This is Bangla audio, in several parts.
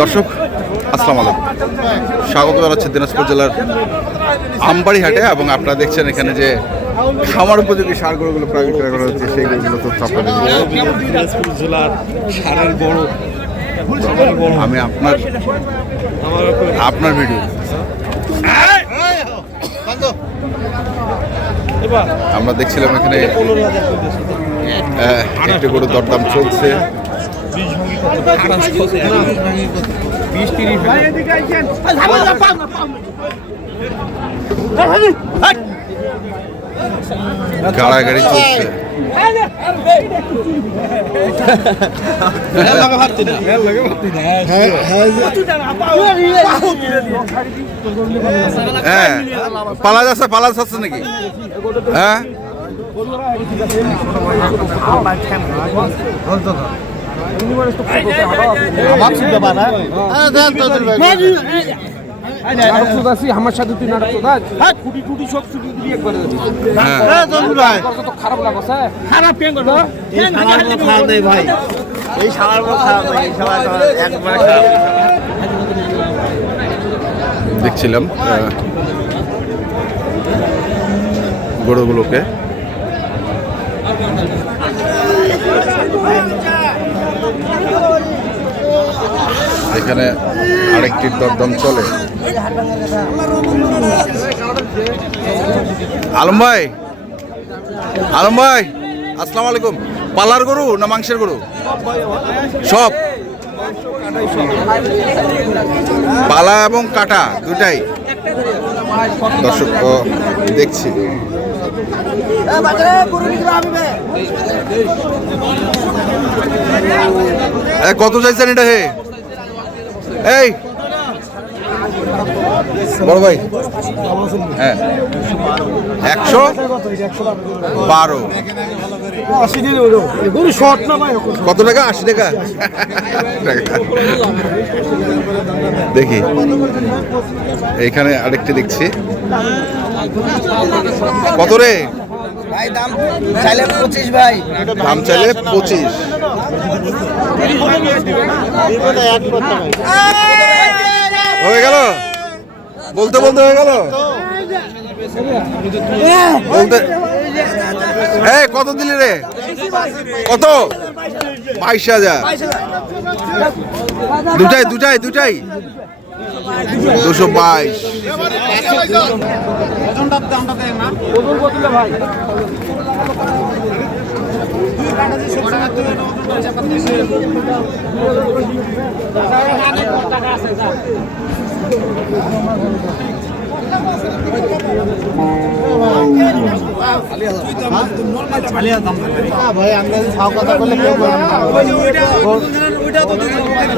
দর্শক আসসালামু আলাইকুম, স্বাগত জানাচ্ছি দিনাজপুর জেলার আমবাড়ি হাটে। এবং আপনারা দেখছেন এখানে যে খামার উপযোগী সার গরুগুলো প্রায় বিক্রয় করা হচ্ছে, সেই গরুগুলো তো দিনাজপুর জেলার সারের বড় আমি আপনার ভিডিও আমরা দেখছিলাম এখানে একটি গরুর দরদাম চলছে। গাড়াগাড়ি চলছে। হ্যাঁ, পালা যাচ্ছে নাকি? হ্যাঁ, আমার সাথে তুই নাটক খুঁটি টুটি সব ছুটি দিয়ে একবার খারাপ লাগছে। খারাপ পেন করবো ভাই, এই সারার খারাপ একবার দেখছিলাম গরুগুলোকে। এখানে আরেকটির দরদাম চলে। আলম ভাই আসসালামু আলাইকুম। পালার গরু না মাংসের গরু? সব, পালা এবং কাটা দুটাই। দর্শক দেখছি কত চাইছেন এটা? হে এই বড় ভাই, হ্যাঁ 112। কত টাকা? 80 টাকা। দেখি এইখানে আরেকটি দেখছি। কত রে ভাই? দাম চাইলে 25 ভাই। দাম চাইলে 25। হয়ে গেল, বলতে হয়ে গেল। বলতে কত দিলি রে? কত? 22,000। দুটাই 222।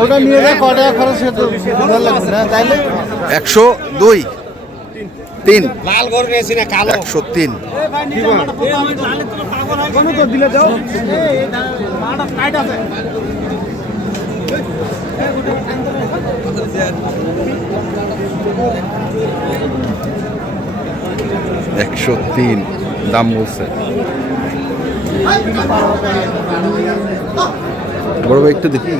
ওটা নিয়ে যায় কটা খরচ হতো? 102 3 লাল গরু নিয়েছি না কালো? 103। দিলে দাও। 103 দাম বলছে। বড় ভাই একটু দেখি।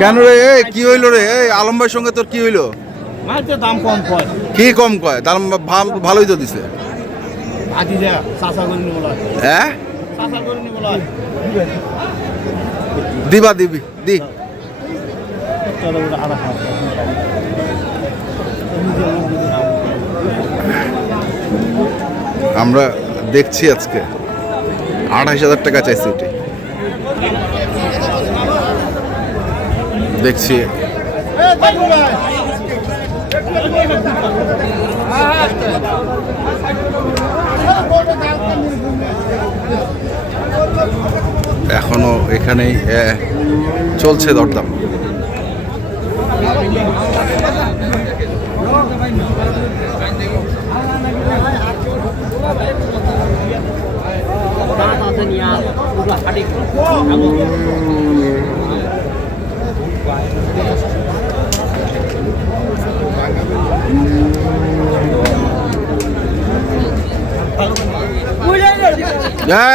কেন রে? কি হইলো রে? আলম ভাইয়ের সঙ্গে তোর কি হইলো? দাম কম কয়। কি কম কয়? দাম ভালোই তো দিছে। হ্যাঁ, দিবি দি। আমরা দেখছি আজকে 28,000 টাকা চাইছি। এটি দেখছি এখনো এখানেই চলছে দরদাম।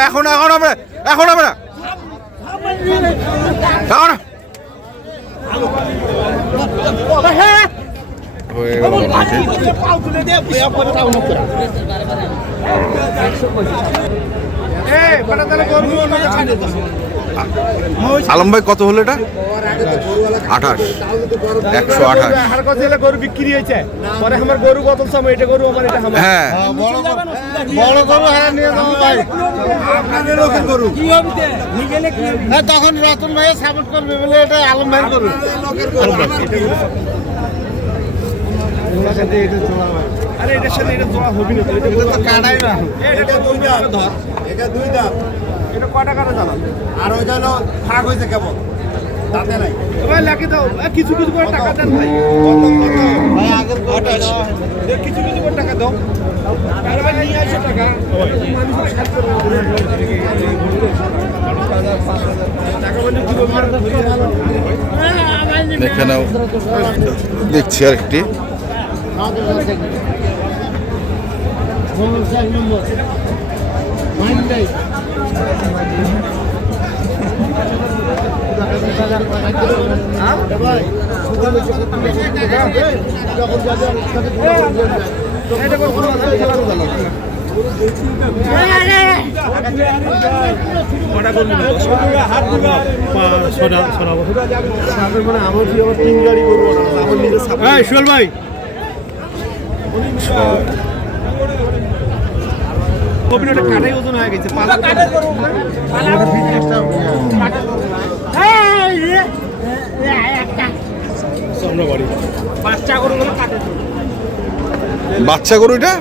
এখন এখন আমরা এখন আমরা এখন হয়ে গেল আলম ভাই কত হলো এটা 28 128 গরু বিক্রি হয়েছে পরে আমার গরু কত সময় এটা গরু আমার এটা আমার হ্যাঁ বড় গরু হারা নিয়ে যাবো ভাই আপনাদের লোকের গরু কি হবে নিগেলে কি হবে তখন রতন ভাই সাপোর্ট করবে বলে এটা আলম ভাই গরু আরে এটার সাথে এটা জোড়া হবে না এটা তো কাটাই না এটা দুই দাঁত ধর এটা দুই দাঁত এটা কয় টাকা জানা আর ওই জন্য ফাঁক হয়েছে কেমন দাঁতে নাই ভাই লাগিয়ে দাও কিছু কিছু করে টাকা দেন ভাই ভাই আগের 28 কিছু কিছু করে টাকা দাও আরে ভাই নিয়ে আসো টাকা মানুষের সাথে টাকা বলে দিব এখানেও দেখছি আরেকটি শোল ভাই কপিটা কাটাই ওজন হয়ে গেছে পালা কাটাই করব বাচ্চা গরু এটা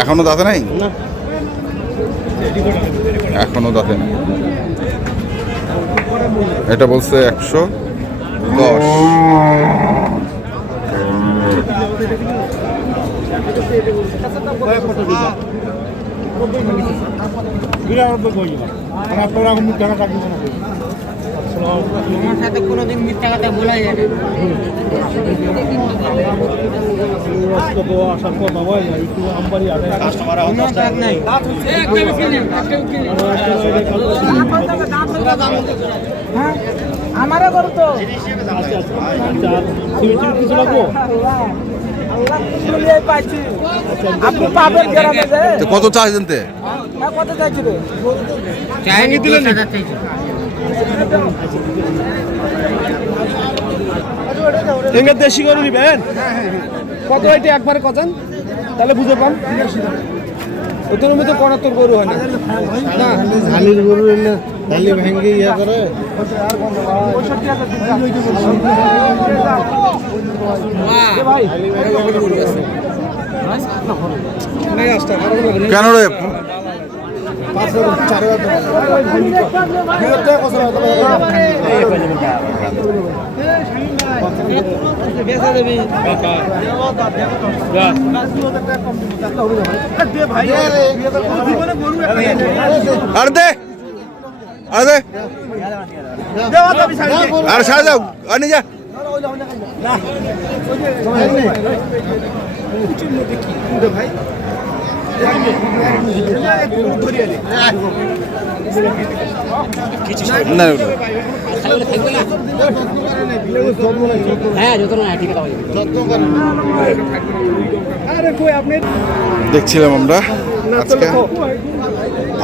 এখনো দাঁতে নাই এখনো দাঁতে নাই এটা বলছে আমার সাথে কোনোদিন মিথ্যা কথা বলা যায় না আমারও করো তো আপনি পাবেন গ্রামে যে তো কত চাই জানতে কত চাইছিল চাইনি দিলেন এঙ্গে দেশি গরু নিবেন কত এটা একবারে কজান তাহলে বুঝে পান ওদের মধ্যে 75 গরু হয় না না ঝালির গরু এলে ঝালি ভেঙে ইয়া করে ভাই কেন রে আর দে আর দে আর সারা যাও আর নিয়ে যা ভাই না হ্যাঁ যত না ঠিক আছে আরে কই আপনি দেখছিলাম আমরা আজকে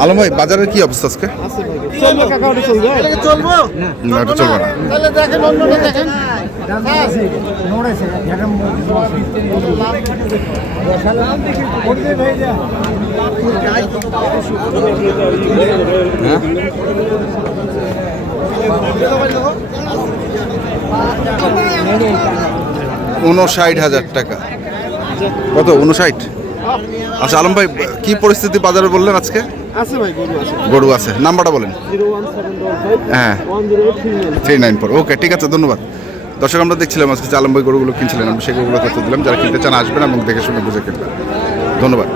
আলম ভাই বাজারের কি অবস্থা আজকে চলবে কাকা ওটা চলবে চলবো না এটা চলবে না তাহলে দেখেন অন্যটা দেখেন হ্যাঁ 59,000 টাকা কত 59? আচ্ছা আলম ভাই কি পরিস্থিতি বাজারে বললেন আজকে আছে ভাই গরু আছে গরু আছে নাম্বারটা বলেন 01715 হ্যাঁ 394 ওকে ঠিক আছে ধন্যবাদ দর্শক আমরা দেখছিলাম আজকে যে আলম ভাই গরুগুলো কিনছিলেন আমরা সেই গরুগুলো তথ্য দিলাম যারা কিনতে চান আসবেন এবং দেখে শুনে বুঝে কিনবেন ধন্যবাদ